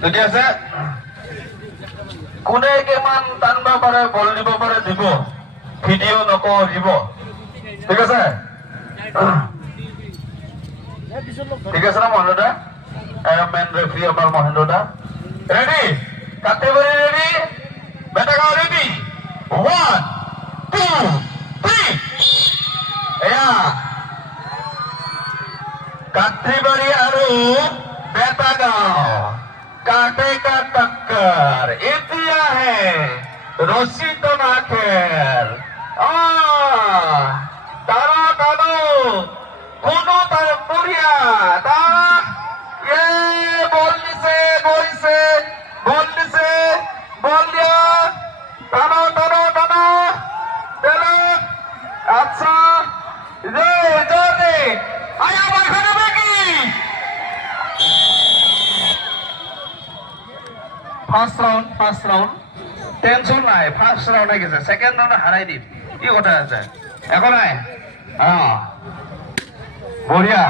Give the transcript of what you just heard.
ঠিক আছে কোনে কিমান টানিব পাৰে বল দিব পাৰে দিব ভিডিঅ' নকৰিব ঠিক আছে ঠিক আছে না মহেন্দ্ৰ দা মেন ৰেফাৰী আমাৰ মহেন্দ্ৰ দা ৰেডি কাটেগৰী ৰেডি বেটাগাঁও ৰেডি 1 2 3 এয়া কাট্ৰিবাৰী আৰু বেটাগাঁও काटे का टक्कर इतिया है रस्सी तो ना खेल तारा कानो कोनो तार पुरिया तारा ये बोल दिया तानो चलो अच्छा ये जोरे आया बरखाना बेगी ফার্স্ট রাউন্ড টেনশন নাই ফার্স্ট রাউন্ড গেছে সেকেন্ড রাউন্ড হারাই দিম কি কথা আছে এখন নাই বঢ়িয়া